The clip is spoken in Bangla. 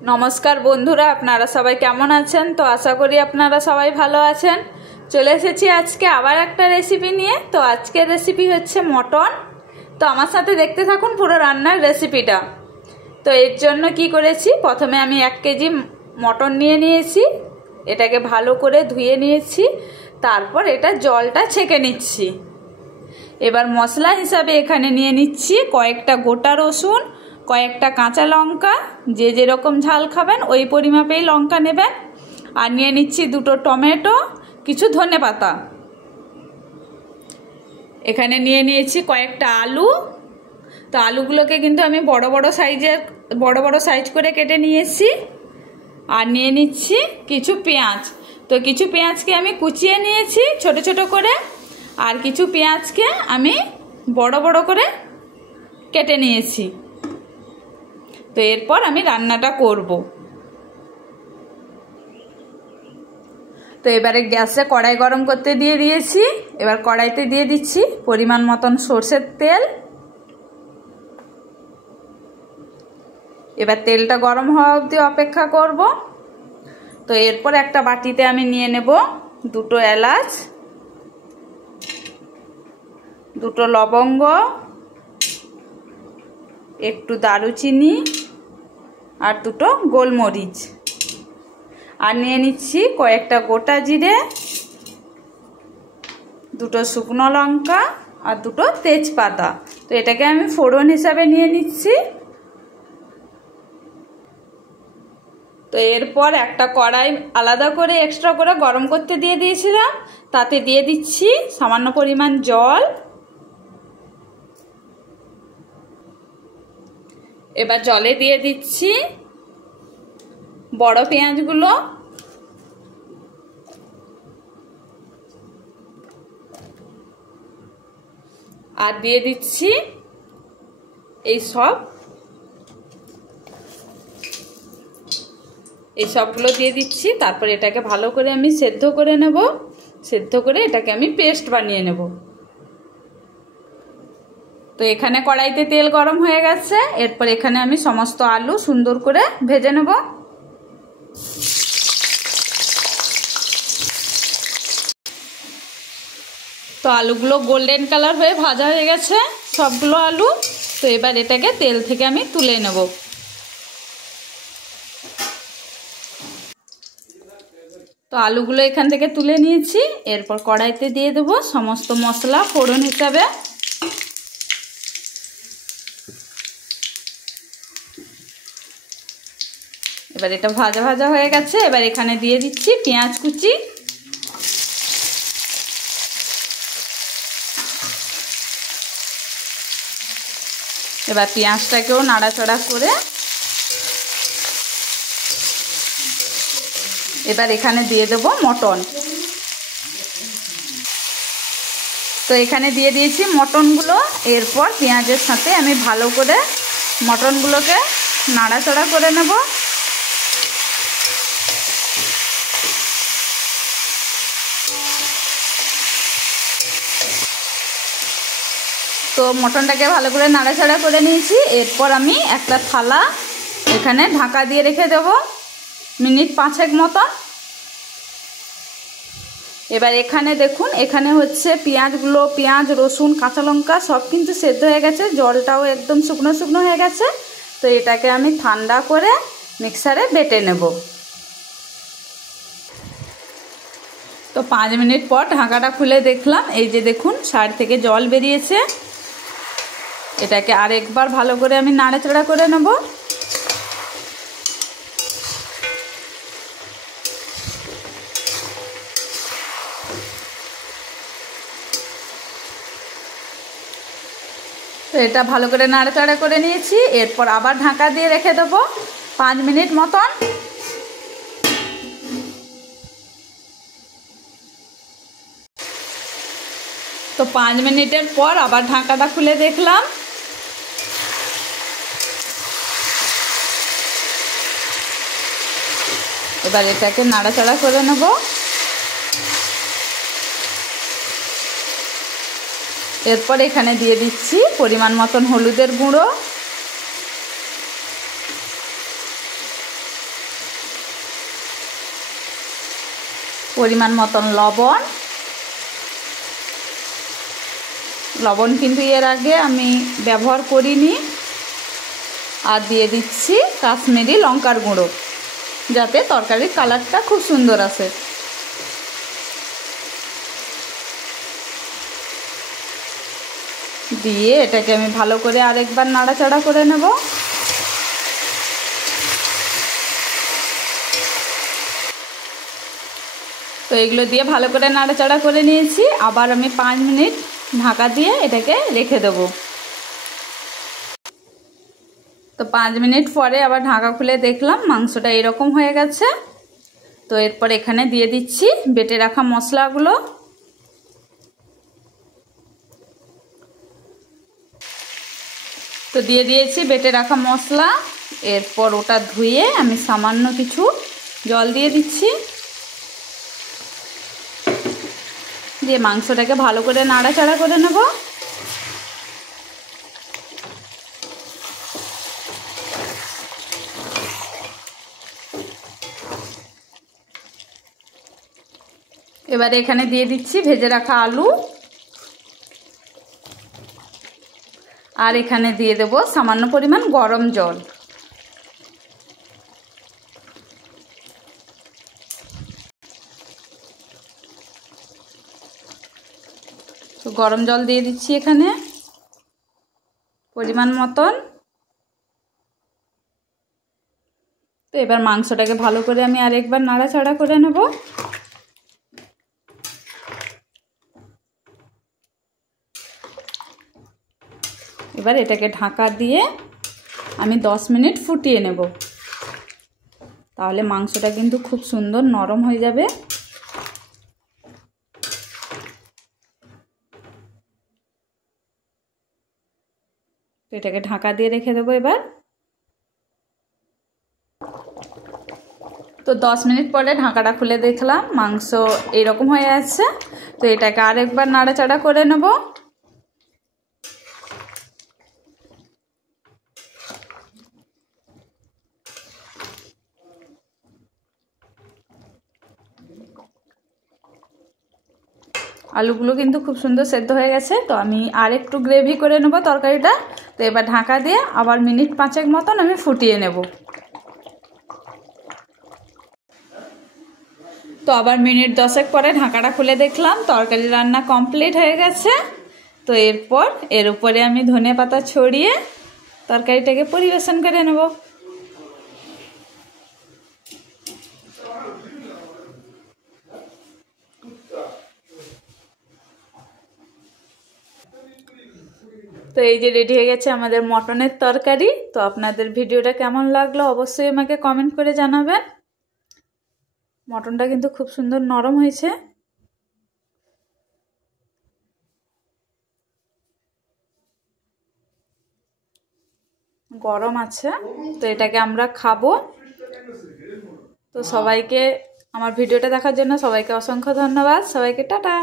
नमस्कार बंधुरा आपनारा सबाई केमन आछेन। तो आशा करी आपनारा सबाई भालो आछेन। चले एसेछि आजके आबार एकटा रेसिपि निये। तो आजके रेसिपि हच्छे मटन। तो आमार साथे देखते थाकुन पुरो रान्नार रेसिपिटा। तो एर जोन्नो कि करेछि, प्रथमे आमि 1 केजी मटन निये नियेछि। एटाके भालो करे धुये नियेछि, तारपर एटा जलटा छेके निচ্ছি। एबार मशला हिसाबे एखाने निये निচ্ছি कयेकटा गोटा रसुन, कयेकटा काँचा लंका, जे जे रकम झाल खाबेन ओई परिमापेई लंका नेबेन, आर निये निচ্ছি दुटो टमेटो, किछु धने पाता। एखाने निये निয়েছি कयेकटा आलू। तो आलूगुलोके किन्तु आमि बड़ो बड़ो साइज करे केटे निয়েছি। আর নিয়ে নিচ্ছি কিছু পেঁয়াজ। তো কিছু পেঁয়াজকে আমি কুচিয়ে নিয়েছি ছোট ছোট করে, আর কিছু পেঁয়াজকে আমি বড় বড় করে কেটে নিয়েছি। তো এরপর আমি রান্নাটা করব। তো এবারে গ্যাসে কড়াই গরম করতে দিয়ে দিয়েছি। এবার কড়াইতে দিয়ে দিচ্ছি পরিমাণ মতন সরষের তেল। এবার তেলটা গরম হওয়া অবধি অপেক্ষা করব। তো এরপর একটা বাটিতে আমি নিয়ে নেব দুটো এলাচ, দুটো লবঙ্গ, একটু দারুচিনি আর দুটো গোলমরিচ, আর নিয়ে নিচ্ছি কয়েকটা গোটা জিরে, দুটো শুকনো লঙ্কা আর দুটো তেজপাতা। তো এটাকে আমি ফোড়ন হিসাবে নিয়ে নিচ্ছি। তো এরপর একটা কড়াই আলাদা করে এক্সট্রা করে গরম করতে দিয়ে দিয়েছিলাম, তাতে দিয়ে দিচ্ছি সামান্য পরিমাণ জল। এবার জলে দিয়ে দিচ্ছি বড় পেঁয়াজগুলো, আর দিয়ে দিচ্ছি এই সবগুলো দিয়ে দিচ্ছি। তারপর এটাকে ভালো করে আমি সেদ্ধ করে নেব। সেদ্ধ করে এটাকে আমি পেস্ট বানিয়ে নেব। তো এখানে কড়াইতে তেল গরম হয়ে গেছে। এরপর এখানে আমি সমস্ত আলু সুন্দর করে ভেজে নেব। তো আলুগুলো গোল্ডেন কালার হয়ে ভাজা হয়ে গেছে সবগুলো আলু। তো এবার এটাকে তেল থেকে আমি তুলে নেব। তো আলুগুলো এখান থেকে তুলে নিয়েছি। এরপর কড়াইতে দিয়ে দেব সমস্ত মশলা ফোড়ন হিসাবে। এবার এটা ভাজা ভাজা হয়ে গেছে। এবার এখানে দিয়ে দিচ্ছি পেঁয়াজ কুচি। এবার পেঁয়াজটাকেও নাড়াচাড়া করে এবার এখানে দিয়ে দেব মটন। তো এখানে দিয়ে দিয়েছি মটনগুলো। এরপর পেঁয়াজের সাথে আমি ভালো করে মটনগুলোকে নাড়াচাড়া করে নেব। তো মটনটাকে ভালো করে নাড়াচাড়া করে নিয়েছি। এরপর আমি একটা থালা এখানে ঢাকা দিয়ে রেখে দেব মিনিট 5 মতন। এবার এখানে দেখুন, এখানে হচ্ছে পেঁয়াজ রসুন কাঁচা লঙ্কা সব কিন্তু সেদ্ধ হয়ে গেছে, জলটাও একদম শুকনো শুকনো হয়ে গেছে। তো এটাকে আমি ঠান্ডা করে মিক্সারে বেটে নেব। তো 5 মিনিট পর ঢাকাটা খুলে দেখলাম, এই যে দেখুন সাইড থেকে জল বেরিয়েছে। এটাকে আরেকবার ভালো করে আমি নাড়াচাড়া করে নেব। তো এটা ভালো করে নাড়াচাড়া করে নিয়েছি। এরপর আবার ঢাকা দিয়ে রেখে দেব 5 মিনিট মতন। তো 5 মিনিটের পর আবার ঢাকাটা খুলে দেখলাম। এবার এটাকে নাড়াচাড়া করে নেব। এরপর এখানে দিয়ে দিচ্ছি পরিমাণ মতন হলুদের গুঁড়ো, পরিমাণ মতন লবণ। লবণ কিন্তু এর আগে আমি ব্যবহার করিনি। আর দিয়ে দিচ্ছি কাশ্মীরি লঙ্কার গুঁড়ো, যাতে তরকারির কালারটা খুব সুন্দর আসে। দিয়ে এটাকে আমি ভালো করে আরেকবার নাড়াচাড়া করে নেব। তো এগুলো দিয়ে ভালো করে নাড়াচাড়া করে নিয়েছি। আবার আমি 5 মিনিট ঢাকা দিয়ে এটাকে রেখে দেব। তো 5 মিনিট পরে আবার ঢাকা খুলে দেখলাম মাংসটা এরকম হয়ে গেছে। তো এরপর এখানে দিয়ে দিচ্ছি বেটে রাখা মশলাগুলো। তো দিয়ে দিয়েছি বেটে রাখা মশলা। এরপর ওটা ধুয়ে আমি সামান্য কিছু জল দিয়ে দিচ্ছি, দিয়ে মাংসটাকে ভালো করে নাড়াচাড়া করে নেব। এবারে এখানে দিয়ে দিচ্ছি ভেজে রাখা আলু, আর এখানে দিয়ে দেব সামান্য পরিমাণ গরম জল। তো গরম জল দিয়ে দিচ্ছি এখানে পরিমাণ মতন। তো এবার মাংসটাকে ভালো করে আমি আরেকবার নাড়াচাড়া করে নেব। এবার এটাকে ঢাকা দিয়ে আমি 10 মিনিট ফুটিয়ে নেব, তাহলে মাংসটা কিন্তু খুব সুন্দর নরম হয়ে যাবে। তো এটাকে ঢাকা দিয়ে রেখে দেবো এবার। তো 10 মিনিট পরে ঢাকাটা খুলে দেখলাম মাংস এরকম হয়ে আছে। তো এটাকে আরেকবার নাড়াচাড়া করে নেব। আলুগুলো কিন্তু খুব সুন্দর সেদ্ধ হয়ে গেছে। তো আমি আর একটু গ্রেভি করে নেব তরকারিটা। তো এবার ঢাকা দিয়ে আবার মিনিট 5 মতন আমি ফুটিয়ে নেব। তো আবার মিনিট 10 পরে ঢাকাটা খুলে দেখলাম তরকারি রান্না কমপ্লিট হয়ে গেছে। তো এরপর এর উপরে আমি ধনেপাতা ছড়িয়ে তরকারিটাকে পরিবেশন করে নেব। তো এই যে রেডি হয়ে গেছে আমাদের মটনের তরকারি। তো আপনাদের ভিডিওটা কেমন লাগলো অবশ্যই আমাকে কমেন্ট করে জানাবেন। মটনটা কিন্তু খুব সুন্দর নরম হয়েছে। গরম আছে, তো এটাকে আমরা খাবো। তো সবাইকে আমার ভিডিওটা দেখার জন্য সবাইকে অসংখ্য ধন্যবাদ। সবাইকে টাটা।